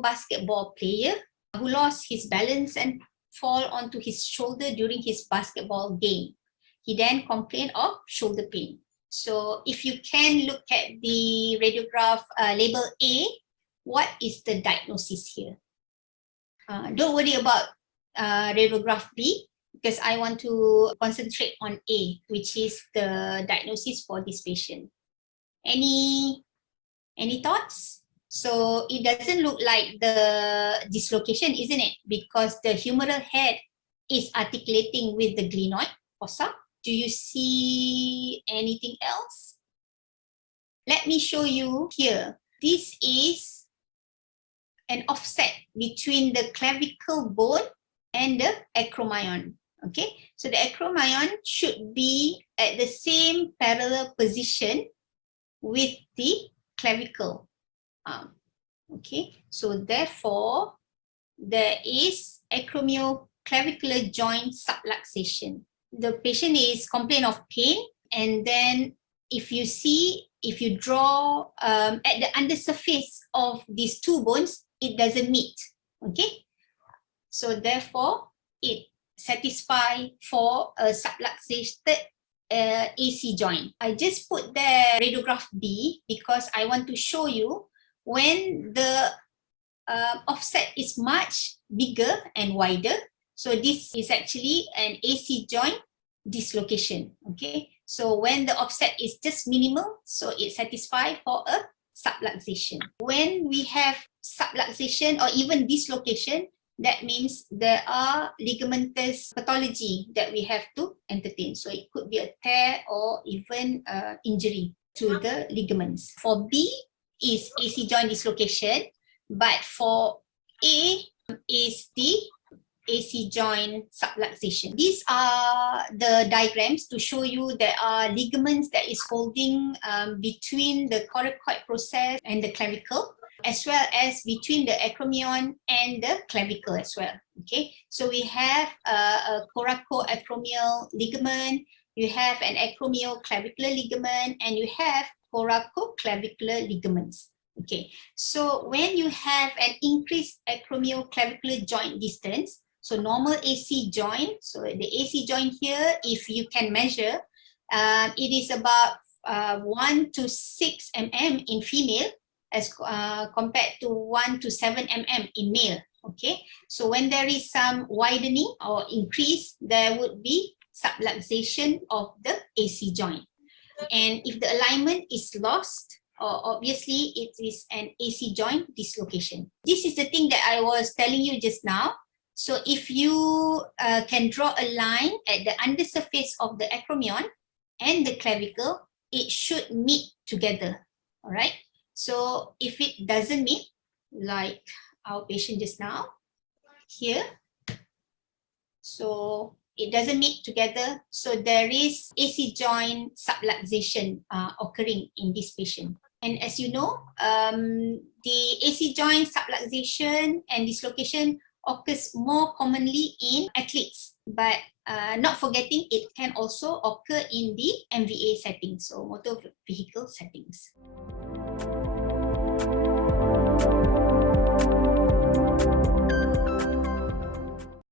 a basketball player who lost his balance and fall onto his shoulder during his basketball game. He then complained of shoulder pain. So if you can look at the radiograph label A, what is the diagnosis here? Don't worry about radiograph B, because I want to concentrate on A, which is the diagnosis for this patient. Any thoughts? So it doesn't look like the dislocation, isn't it? Because the humeral head is articulating with the glenoid fossa. Do you see anything else? Let me show you here. This is an offset between the clavicle bone and the acromion. Okay, so the acromion should be at the same parallel position with the clavicle. Okay, so therefore there is acromioclavicular joint subluxation. The patient is complaining of pain, and then if you draw at the undersurface of these two bones, it doesn't meet. Okay, so therefore it satisfies for a subluxated AC joint. I just put there radiograph B because I want to show you when the offset is much bigger and wider. So this is actually an AC joint dislocation. Okay, so when the offset is just minimal, so it satisfies for a subluxation. When we have subluxation or even dislocation, that means there are ligamentous pathology that we have to entertain. So it could be a tear or even injury to the ligaments. For B is AC joint dislocation, but for A is the AC joint subluxation. These are the diagrams to show you there are ligaments that is holding between the coracoid process and the clavicle, as well as between the acromion and the clavicle as well. Okay, so we have a coracoacromial ligament, you have an acromioclavicular ligament, and you have coracoclavicular ligaments. Okay, so when you have an increased acromioclavicular joint distance, so normal AC joint, so the AC joint here, if you can measure, it is about 1 to 6 mm in female, as compared to 1 to 7 mm in male. Okay, so when there is some widening or increase, there would be subluxation of the AC joint. And if the alignment is lost, obviously it is an AC joint dislocation. This is the thing that I was telling you just now. So if you can draw a line at the undersurface of the acromion and the clavicle, it should meet together. All right. So if it doesn't meet, like our patient just now here, so it doesn't meet together, so there is AC joint subluxation occurring in this patient. And as you know, the AC joint subluxation and dislocation occurs more commonly in athletes, but not forgetting it can also occur in the MVA settings, so motor vehicle settings.